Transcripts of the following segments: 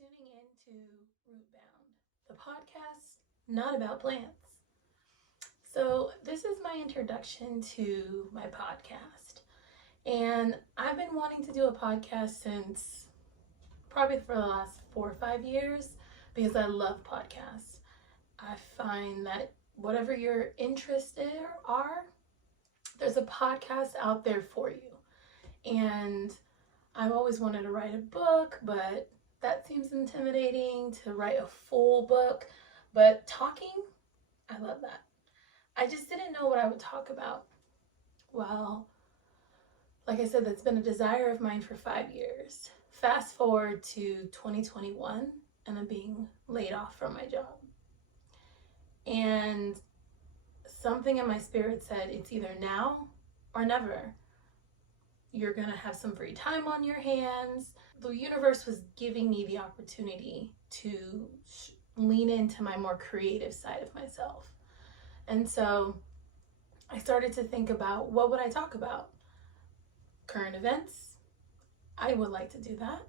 tuning in to Rootbound, the podcast not about plants. So, this is my introduction to my podcast. And I've been wanting to do a podcast since probably for the last 4 or 5 years because I love podcasts. I find that whatever your interests are, there's a podcast out there for you. And I've always wanted to write a book, but that seems intimidating to write a full book. But talking, I love that. I just didn't know what I would talk about. Well, like I said, that's been a desire of mine for 5 years. Fast forward to 2021, and I'm being laid off from my job. And something in my spirit said, it's either now or never. You're going to have some free time on your hands. The universe was giving me the opportunity to lean into my more creative side of myself. And so I started to think about, what would I talk about? Current events. I would like to do that.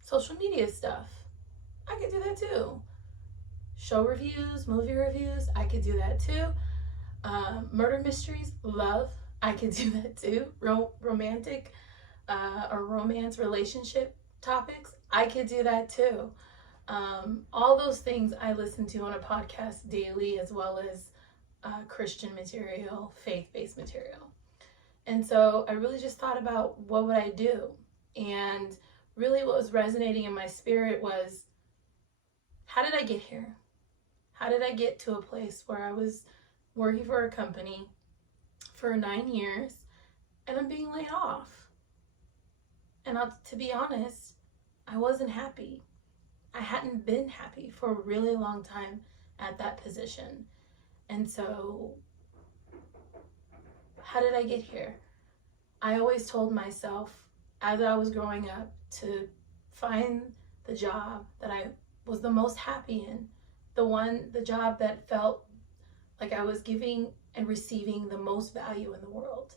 Social media stuff. I could do that too. Show reviews, movie reviews. I could do that too. Murder mysteries. Love. I could do that too. Romantic or romance relationship topics. I could do that too. All those things I listen to on a podcast daily, as well as Christian material, faith-based material. And so I really just thought about, what would I do? And really what was resonating in my spirit was, how did I get here? How did I get to a place where I was working for a company for 9 years and I'm being laid off? And to be honest, I wasn't happy. I hadn't been happy for a really long time at that position. And so, how did I get here? I always told myself as I was growing up to find the job that I was the most happy in, the job that felt like I was giving and receiving the most value in the world.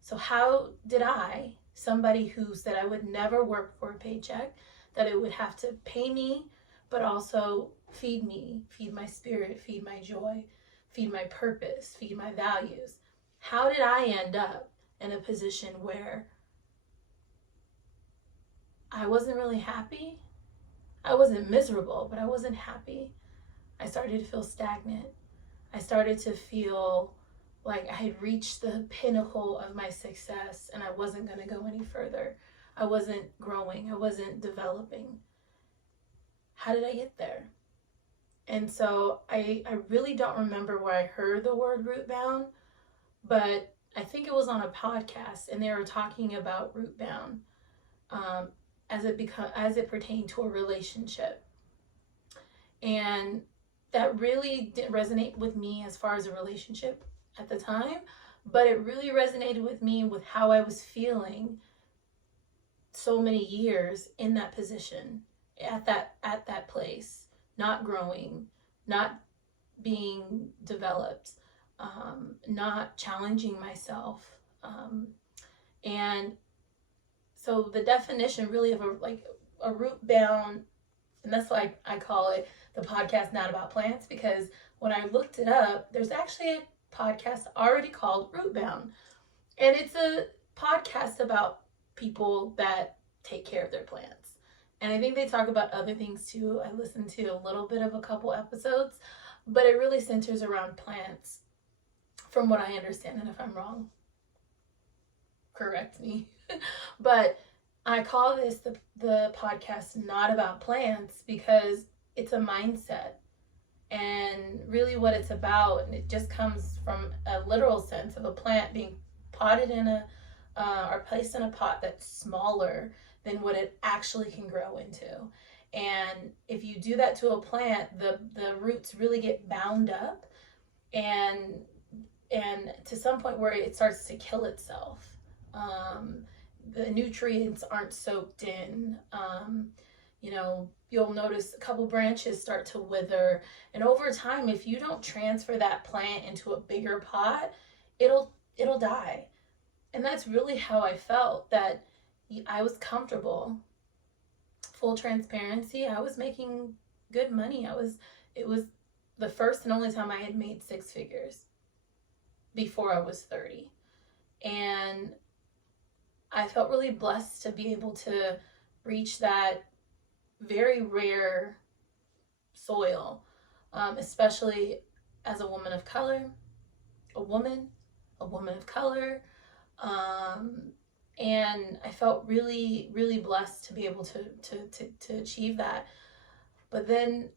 So how did I, somebody who said I would never work for a paycheck, that it would have to pay me, but also feed me, feed my spirit, feed my joy, feed my purpose, feed my values. How did I end up in a position where I wasn't really happy? I wasn't miserable, but I wasn't happy. I started to feel stagnant. I started to feel like I had reached the pinnacle of my success and I wasn't going to go any further. I wasn't growing. I wasn't developing. How did I get there? And so I really don't remember where I heard the word rootbound, but I think it was on a podcast and they were talking about rootbound as it pertained to a relationship. And that really didn't resonate with me as far as a relationship at the time, but it really resonated with me with how I was feeling so many years in that position, at that place, not growing, not being developed, not challenging myself. And so the definition really of a root bound, and that's why I call it the podcast not about plants, because when I looked it up, there's actually a podcast already called Rootbound. And it's a podcast about people that take care of their plants. And I think they talk about other things too. I listened to a little bit of a couple episodes, but it really centers around plants from what I understand. And if I'm wrong, correct me. But I call this the podcast not about plants because it's a mindset. And really what it's about, and it just comes from a literal sense of a plant being potted in or placed in a pot that's smaller than what it actually can grow into. And if you do that to a plant, the roots really get bound up and to some point where it starts to kill itself. The nutrients aren't soaked in. You'll notice a couple branches start to wither. And over time, if you don't transfer that plant into a bigger pot, it'll die. And that's really how I felt, that I was comfortable full transparency, I was making good money. It was the first and only time I had made six figures before I was 30. And I felt really blessed to be able to reach that very rare soil, especially as a woman of color, a woman of color. And I felt really, really blessed to be able to achieve that. But then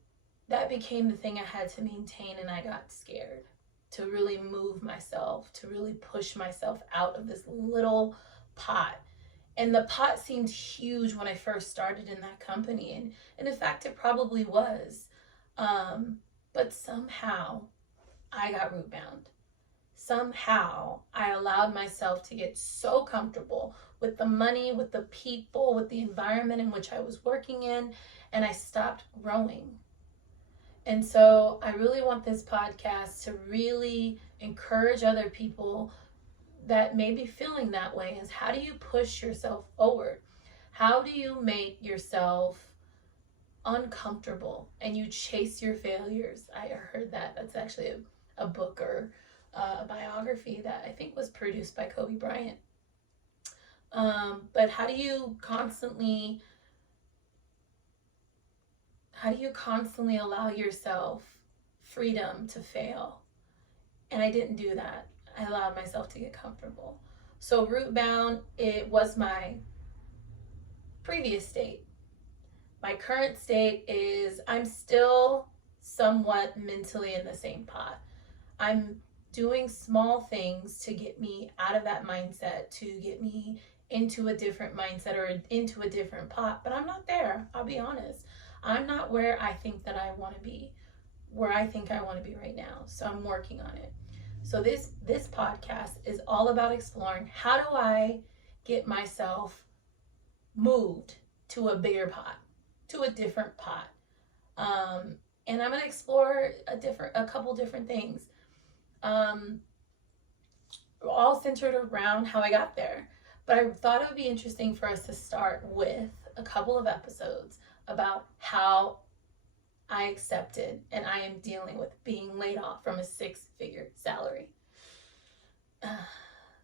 that became the thing I had to maintain, and I got scared to really move myself, to really push myself out of this little pot. And the pot seemed huge when I first started in that company. And in fact, it probably was. But somehow I got root bound. Somehow I allowed myself to get so comfortable with the money, with the people, with the environment in which I was working in, and I stopped growing. And so I really want this podcast to really encourage other people that may be feeling that way, is how do you push yourself forward? How do you make yourself uncomfortable and you chase your failures? I heard that. That's actually a book or a biography that I think was produced by Kobe Bryant. But how do you constantly allow yourself freedom to fail? And I didn't do that. I allowed myself to get comfortable. So root bound, it was my previous state. My current state is I'm still somewhat mentally in the same pot. I'm doing small things to get me out of that mindset, to get me into a different mindset or into a different pot. But I'm not there. I'll be honest. I'm not where I think that I want to be, where I think I want to be right now. So I'm working on it. So this podcast is all about exploring, how do I get myself moved to a bigger pot, to a different pot. And I'm going to explore a couple different things. All centered around how I got there. But I thought it would be interesting for us to start with a couple of episodes about how I accepted and I am dealing with being laid off from a six-figure salary.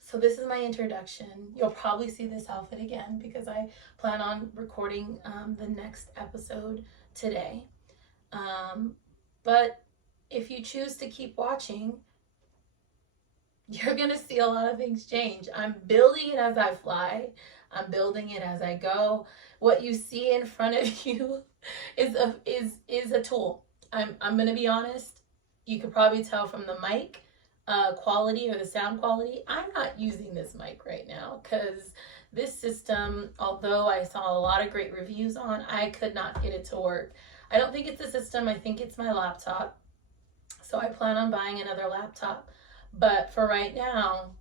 So this is my introduction. You'll probably see this outfit again because I plan on recording the next episode today. But if you choose to keep watching, you're going to see a lot of things change. I'm building it as I fly. I'm building it as I go. What you see in front of you is a tool. I'm going to be honest. You could probably tell from the mic quality or the sound quality. I'm not using this mic right now because this system, although I saw a lot of great reviews on, I could not get it to work. I don't think it's the system. I think it's my laptop. So I plan on buying another laptop. But for right now,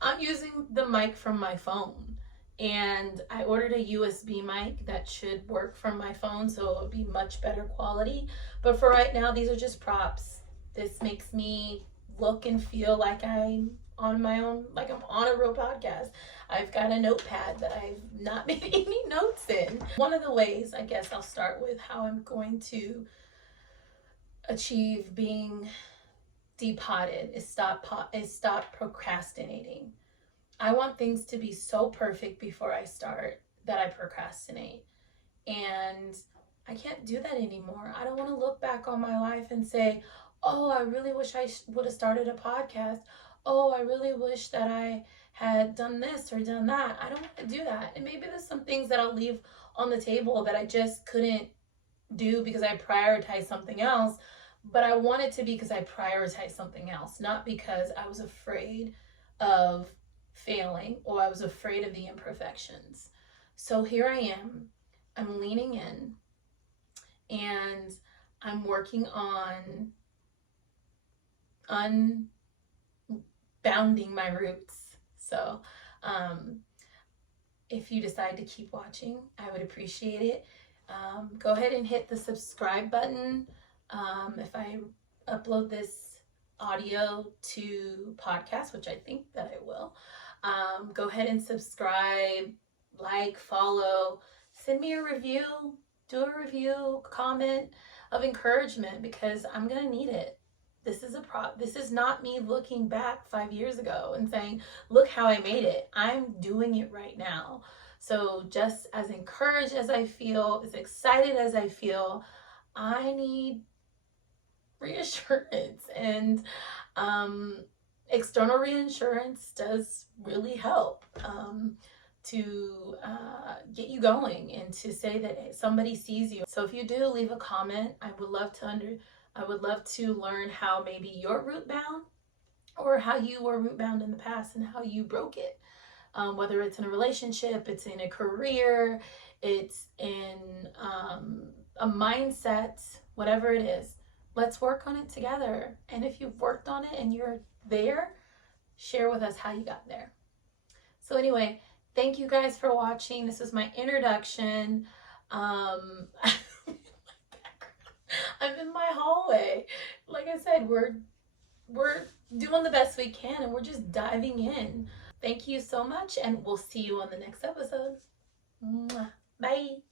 I'm using the mic from my phone. And I ordered a USB mic that should work from my phone, so it would be much better quality. But for right now, these are just props. This makes me look and feel like I'm on my own, like I'm on a real podcast. I've got a notepad that I've not made any notes in. One of the ways, I guess I'll start with how I'm going to achieve being depotted is stop procrastinating. I want things to be so perfect before I start that I procrastinate. And I can't do that anymore. I don't want to look back on my life and say, oh, I really wish I would have started a podcast. Oh, I really wish that I had done this or done that. I don't want to do that. And maybe there's some things that I'll leave on the table that I just couldn't do because I prioritized something else. But I want it to be because I prioritized something else, not because I was afraid of failing or I was afraid of the imperfections. So here I am. I'm leaning in and I'm working on unbounding my roots. So if you decide to keep watching, I would appreciate it. Go ahead and hit the subscribe button. If I upload this audio to podcast, which I think that I will, go ahead and subscribe, like, follow, send me a review, do a review, comment of encouragement, because I'm gonna need it. This is not me looking back 5 years ago and saying, look how I made it. I'm doing it right now. So just as encouraged as I feel, as excited as I feel, I need reassurance. And external reinsurance does really help to get you going and to say that somebody sees you. So if you do leave a comment, I would love to learn how maybe you're root bound, or how you were root bound in the past and how you broke it. Whether it's in a relationship, it's in a career, it's in a mindset, whatever it is. Let's work on it together. And if you've worked on it and you're there, share with us how you got there. So anyway, thank you guys for watching. This is my introduction. I'm in my hallway. Like I said, we're doing the best we can, and we're just diving in. Thank you so much, and we'll see you on the next episode. Bye.